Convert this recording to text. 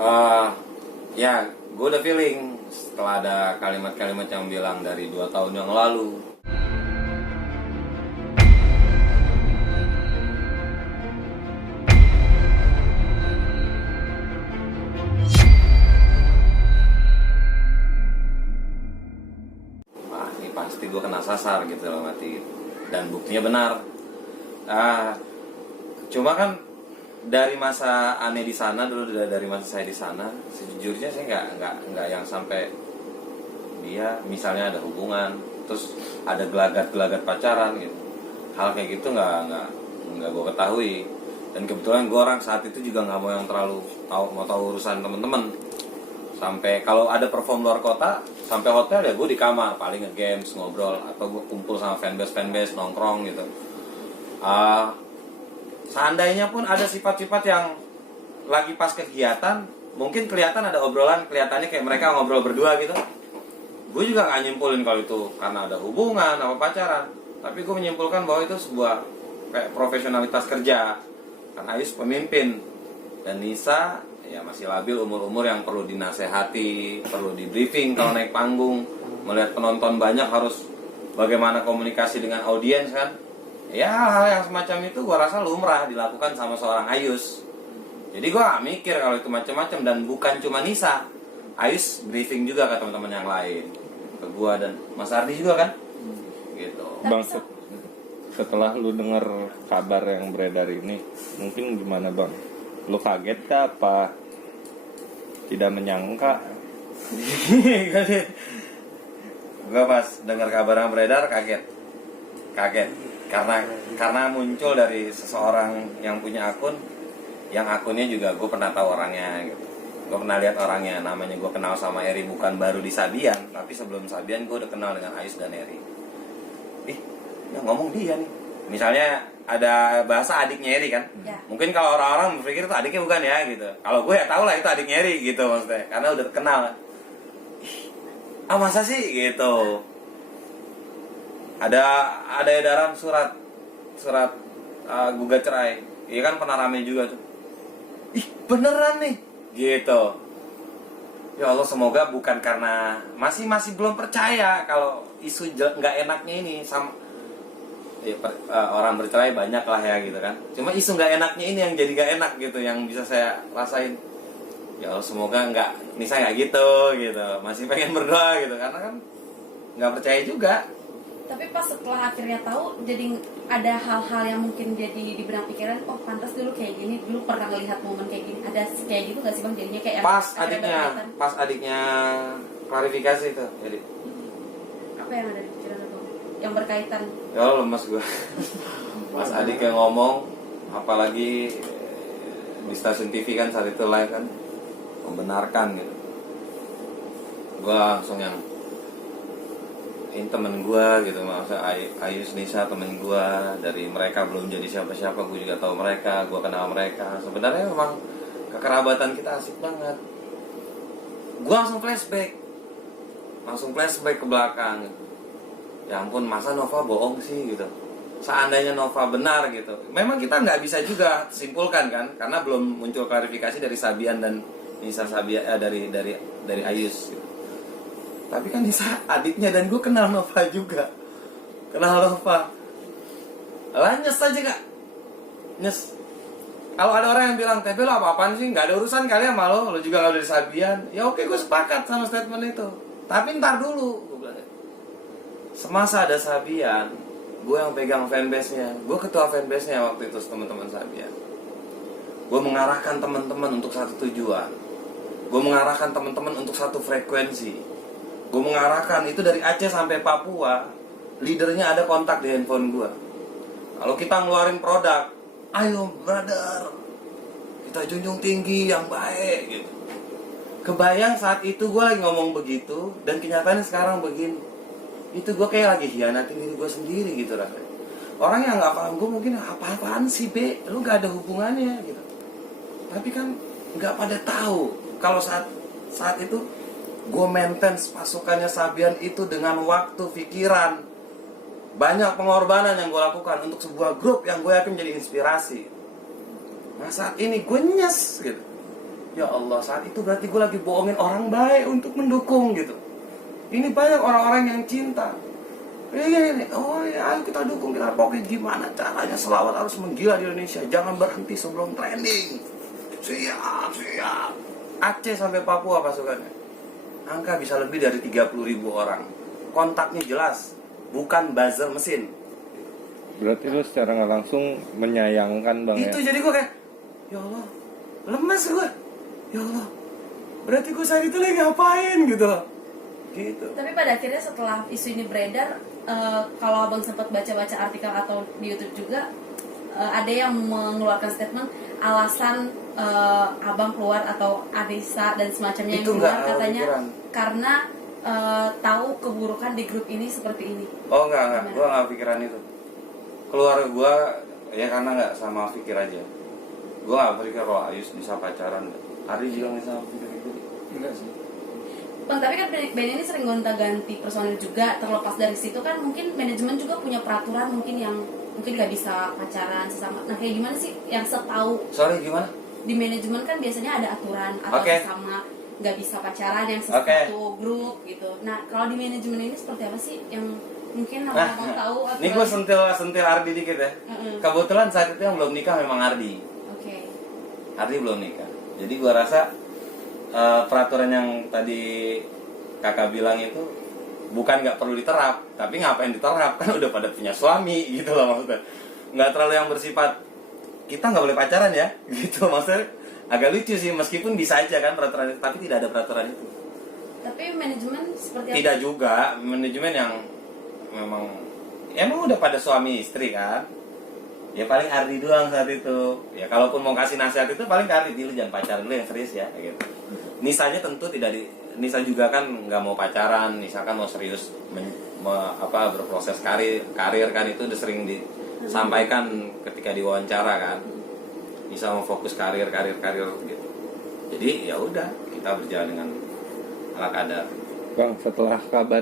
Eh, ya, gue udah feeling setelah ada kalimat-kalimat yang bilang dari 2 tahun yang lalu. Wah, ini pasti gue kena sasar gitu dalam hati. Dan buktinya benar. Ah, cuma kan dari masa aneh di sana dulu, dari masa saya di sana, sejujurnya saya nggak yang sampai dia misalnya ada hubungan terus ada gelagat pacaran gitu. Hal kayak gitu nggak gue ketahui. Dan kebetulan gue orang saat itu juga nggak mau yang terlalu tahu urusan temen-temen. Sampai kalau ada perform luar kota sampai hotel ya gue di kamar paling nge-games, ngobrol, atau gue kumpul sama fanbase nongkrong gitu. Seandainya pun ada sifat-sifat yang lagi pas kegiatan, mungkin kelihatan ada obrolan, kelihatannya kayak mereka ngobrol berdua gitu. Gue juga nggak nyimpulin kalau itu karena ada hubungan apa pacaran, tapi gue menyimpulkan bahwa itu sebuah kayak profesionalitas kerja. Karena Ayus pemimpin dan Nisa ya masih labil, umur-umur yang perlu dinasehati, perlu di briefing kalau naik panggung, melihat penonton banyak harus bagaimana komunikasi dengan audiens kan. Ya hal yang semacam itu gue rasa lumrah dilakukan sama seorang Ayus. Jadi gue gak mikir kalau itu macam-macam. Dan bukan cuma Nisa, Ayus briefing juga ke teman-teman yang lain, ke gue dan Mas Ardi juga kan gitu. Bang, setelah lu dengar kabar yang beredar ini, mungkin gimana bang? Lu kaget kah apa tidak menyangka? Gue pas dengar kabar yang beredar kaget karena muncul dari seseorang yang punya akun, yang akunnya juga gue pernah tahu orangnya gitu. Gue pernah lihat orangnya, namanya gue kenal sama Eri, bukan baru di Sabian, tapi sebelum Sabian gue udah kenal dengan Ayus dan Eri. Yang ngomong dia nih. Misalnya ada bahasa adiknya Eri kan, ya. Mungkin kalau orang-orang berpikir itu adiknya bukan ya gitu. Kalau gue ya tau lah itu adiknya Eri gitu maksudnya, karena udah kenal. Masa sih gitu. Ada edaran surat gugat cerai. Iya kan pernah rame juga tuh. Beneran nih gitu. Ya Allah, semoga bukan karena masih belum percaya kalau isu nggak enaknya ini sama ya, orang bercerai banyak lah ya gitu kan. Cuma isu nggak enaknya ini yang jadi nggak enak gitu, yang bisa saya rasain. Ya Allah, semoga nggak, Nisa nggak gitu. Masih pengen berdoa gitu karena kan nggak percaya juga. Tapi pas setelah akhirnya tahu, jadi ada hal-hal yang mungkin jadi di benak pikiran, oh pantas dulu kayak gini, dulu pernah ngelihat momen kayak gini, ada kayak gitu gak sih bang? Jadinya kayak pas adiknya klarifikasi itu, jadi apa yang ada di pikiran bang? Yang berkaitan? Ya Allah, lemas gue. Pas adiknya ngomong, apalagi di stasiun TV kan saat itu live kan, membenarkan gitu. Gue langsung yang ini temen gue gitu, maksudnya Ayus Nisa temen gue, dari mereka belum jadi siapa-siapa, gue juga tahu mereka, gue kenal mereka. Sebenarnya memang kekerabatan kita asik banget. Gue langsung flashback ke belakang. Ya ampun, masa Nova bohong sih gitu. Seandainya Nova benar gitu, memang kita nggak bisa juga simpulkan kan, karena belum muncul klarifikasi dari Sabian dan Nisa Sabian, dari Ayus gitu. Tapi kan Nisa adiknya dan gue kenal Nova juga. Lah nyes aja kak. Nyes. Kalau ada orang yang bilang, "Tapi lo apa-apaan sih? Gak ada urusan kali sama lo juga gak ada di Sabian." Ya oke, gue sepakat sama statement itu. Tapi ntar dulu, gue bilang. Semasa ada Sabian, gue yang pegang fanbase-nya. Gue ketua fanbase-nya waktu itu teman-teman Sabian. Gue mengarahkan teman-teman untuk satu tujuan. Gue mengarahkan teman-teman untuk satu frekuensi. Gue mengarahkan itu dari Aceh sampai Papua. Leadernya ada kontak di handphone gue. Kalau kita ngeluarin produk, ayo brother, kita junjung tinggi yang baik gitu. Kebayang saat itu gue lagi ngomong begitu, dan kenyataannya sekarang begini. Itu gue kayak lagi hianatin diri gue sendiri gitu rasanya. Orang yang gak paham gue mungkin, apa-apaan sih be, lu gak ada hubungannya gitu. Tapi kan gak pada tahu kalau saat itu gue maintain pasukannya Sabian itu dengan waktu, pikiran, banyak pengorbanan yang gue lakukan untuk sebuah grup yang gue yakin jadi inspirasi. Nah saat ini gue nyes gitu. Ya Allah, saat itu berarti gue lagi bohongin orang baik untuk mendukung gitu. Ini banyak orang-orang yang cinta. Ini, oh ya, ayo kita dukung, kita pokoknya gimana caranya selawat harus menggila di Indonesia. Jangan berhenti sebelum trending. Siap. Aceh sampai Papua pasukannya. Angka bisa lebih dari 30.000 orang. Kontaknya jelas, bukan buzzer mesin. Berarti lu secara nggak langsung menyayangkan bang Itu ya? jadi gue kayak, ya Allah, lemes gue. Ya Allah, berarti gue saat itu lagi ngapain gitu loh. Gitu. Tapi pada akhirnya setelah isu ini beredar, kalau abang sempat baca-baca artikel atau di YouTube juga, ada yang mengeluarkan statement alasan abang keluar atau Anissa dan semacamnya yang Itu keluar nggak katanya pikiran. karena tahu keburukan di grup ini seperti ini. Oh enggak, gue nggak pikiran itu. Keluar gue ya karena nggak sama pikir aja. Gue nggak pikir kalau Ayus bisa pacaran. Ari juga nggak sama pikir itu. Enggak sih. Bang, tapi kan band ini sering gonta-ganti personil juga. Terlepas dari situ kan mungkin manajemen juga punya peraturan mungkin yang mungkin nggak bisa pacaran sesama. Nah kayak gimana sih yang setahu Sorry gimana? di manajemen kan biasanya ada aturan atau Oke. sesama nggak bisa pacaran yang Oke. satu grup gitu. Nah kalau di manajemen ini seperti apa sih yang mungkin Nah, abang tahu? ini gue sentil Ardi dikit ya. Mm-mm. Kebetulan saat itu yang belum nikah memang Ardi. Oke. Ardi belum nikah. Jadi gue rasa peraturan yang tadi kakak bilang itu bukan nggak perlu diterap, tapi ngapain diterap, kan udah pada punya suami gitu loh maksudnya. Nggak terlalu yang bersifat kita nggak boleh pacaran ya gitu, maksudnya agak lucu sih, meskipun bisa aja kan peraturan itu, tapi tidak ada peraturan itu. Tapi manajemen seperti apa? Tidak juga, manajemen yang memang emang udah pada suami istri kan, ya paling Ardi doang saat itu. Ya kalaupun mau kasih nasihat itu paling ke Ardi, "Lu jangan pacaran dulu yang serius ya," gitu. Nisanya tentu tidak Nisa juga kan nggak mau pacaran, Nisa kan mau serius berproses karir kan, itu udah sering disampaikan ketika diwawancara kan. Nisa mau fokus karir gitu. Jadi ya udah, kita berjalan dengan ala kadar. Bang, setelah kabar